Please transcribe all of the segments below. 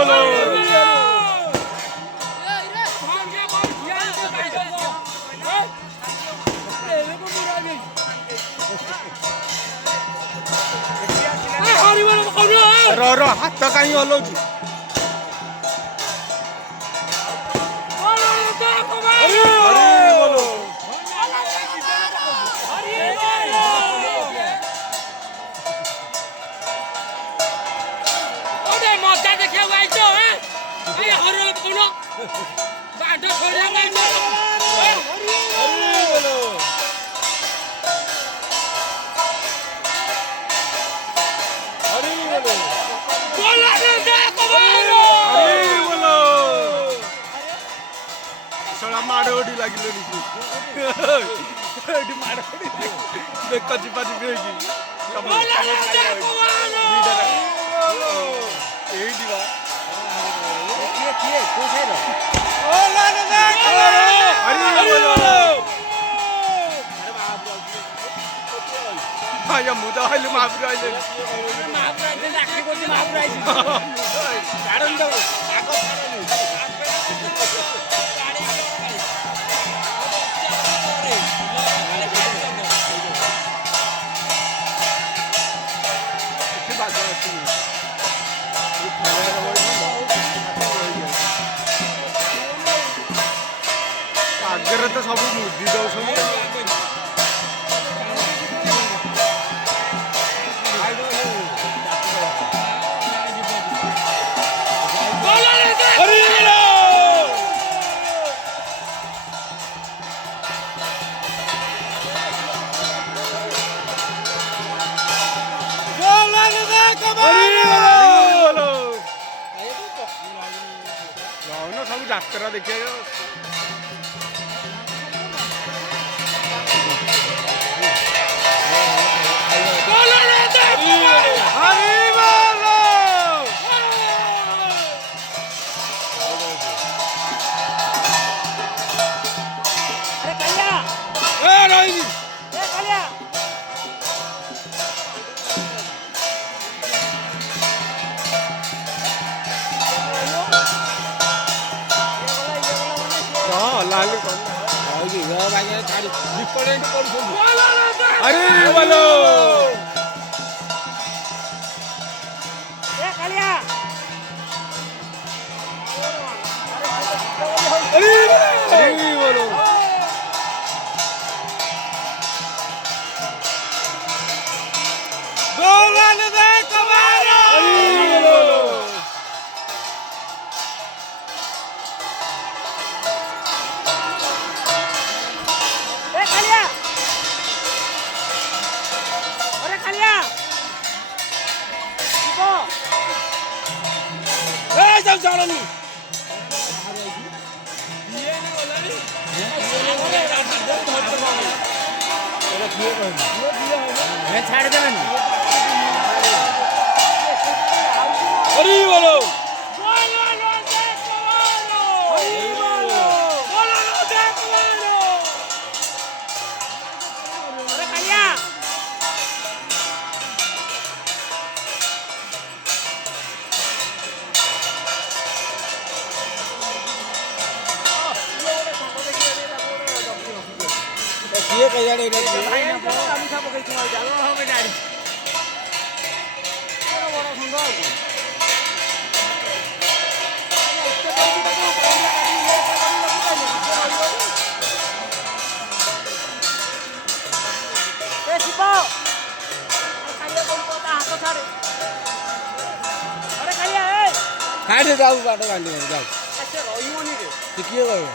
बोलो रो हाथ कहीं हलाउछु मजा देखिए आइছো हैं ए हरो कोनो बाटो छोड़िया आइছো बोलो हरि बोलो बोला रे देखो मारो हरि बोलो सला माडोडी लागिलो नि एडी माडोडी देख कच्ची पाची बेगी बोला रे देखो मारो एडी बा किए कोसे रो बोला रे देखो हरि बोलो या मुदा हाइले महापुर आइले महापुरा दे राखी कोची महापुरा आइছি कारण दो आको आगे तो सब मुदी दौन सब যাত্রা দেখে लाल अरे बोलो अरे बोलो छाड़ देबे ना अरे बोलो किए कयाडे रे छाड़े जाऊ बाटो गांडी जाऊ किए गयो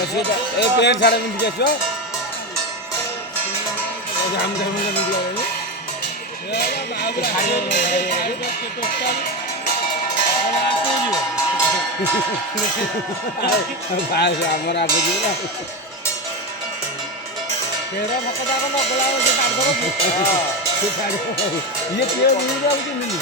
ए पेन छाड़ा मिल गया छो हम धर्म मिल गया रे हमर आ बुझी ना तेरा भक्का जाको न बोलाओ से काट दो ये किए मिल जाऊ कि नहीं